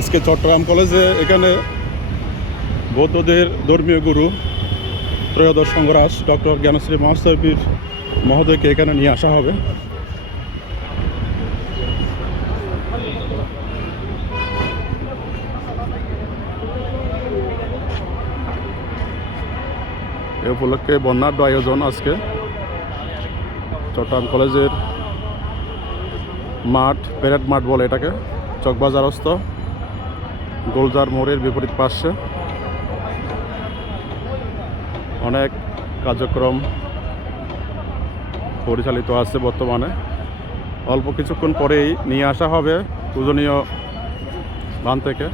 আজকে চট্টগ্রাম কলেজে এখানে বৌদ্ধদের ধর্মীয় গুরু ত্রয়োদশ সংঘরাজ ডক্টর জ্ঞানশ্রী মহাস্তবীর মহোদয়কে এখানে নিয়ে আসা হবে। এ উপলক্ষে বর্ণাঢ্য আয়োজন আজকে চট্টগ্রাম কলেজের মাঠ, প্যারেড মাঠ বলে এটাকে, চকবাজারস্থ গোলজার মোড়ের বিপরীত পাশে অনেক কার্যক্রম পরিচালিত আছে। বর্তমানে অল্প কিছুক্ষণ পরেই নিয়ে আসা হবে পূজনীয় বান থেকে।